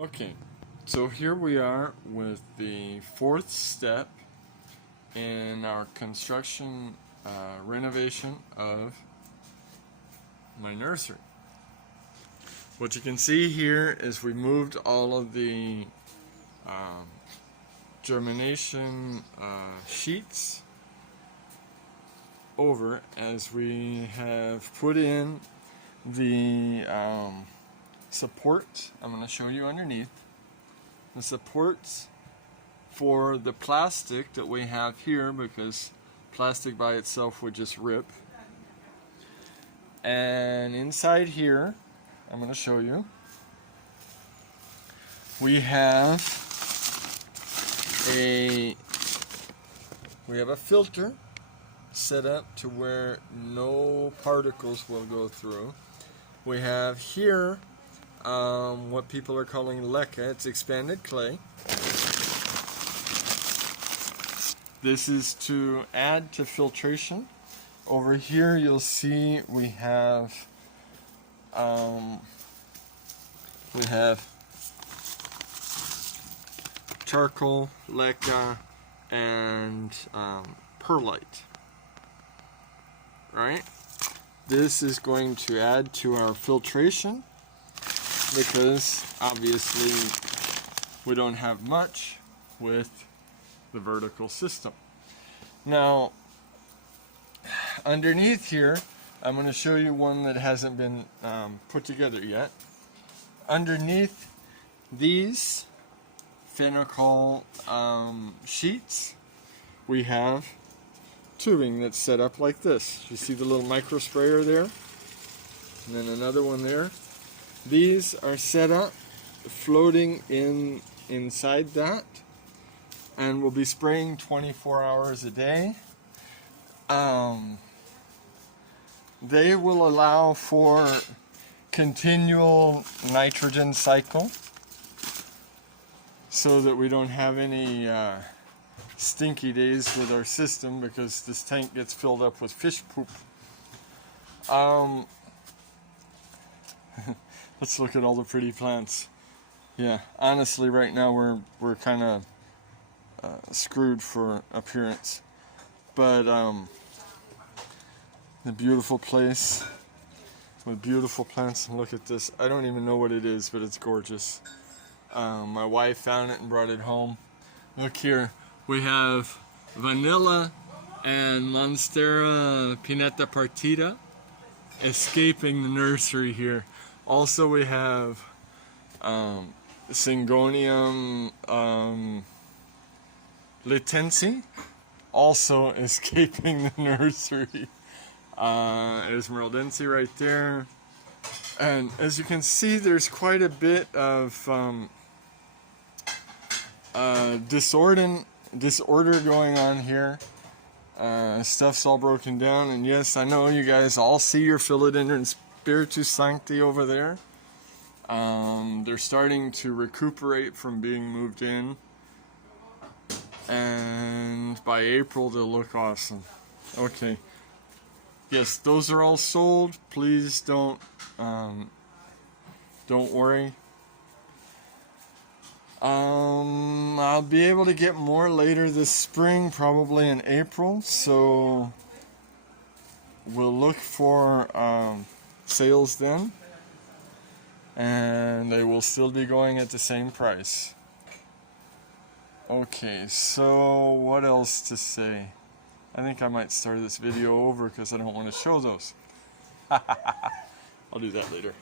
Okay, so here we are with the fourth step in our construction renovation of my nursery. What you can see here is we moved all of the germination sheets over as we have put in the support. I'm going to show you underneath the supports for the plastic that we have here, because plastic by itself would just rip. And inside here, I'm going to show you, we have a filter set up to where no particles will go through. We have here what people are calling leca. It's expanded clay. This is to add to filtration. Over here you'll see we have charcoal, leca, and perlite. Right? This is going to add to our filtration, because obviously we don't have much with the vertical system. Now, underneath here, I'm going to show you one that hasn't been put together yet. Underneath these finical sheets, we have tubing that's set up like this. You see the little micro sprayer there, and then another one there. These are set up floating inside that, and we'll be spraying 24 hours a day. They will allow for continual nitrogen cycle, so that we don't have any stinky days with our system, because this tank gets filled up with fish poop. Let's look at all the pretty plants. Yeah, honestly, right now we're kind of screwed for appearance, but the beautiful place with beautiful plants. And look at this. I don't even know what it is, but it's gorgeous. My wife found it and brought it home. Look here, we have vanilla and Monstera Pineta Partida escaping the nursery here. Also, we have Syngonium Litensi also escaping the nursery. Esmeraldense right there. And as you can see, there's quite a bit of disorder going on here. Stuff's all broken down, and yes, I know you guys all see your Philodendron Spiritus Sancti over there. They're starting to recuperate from being moved in, and by April they'll look awesome. Okay. Yes, those are all sold. Please don't worry. I'll be able to get more later this spring, probably in April, so we'll look for sales then, and they will still be going at the same price. Okay, so what else to say? I think I might start this video over because I don't want to show those. I'll do that later.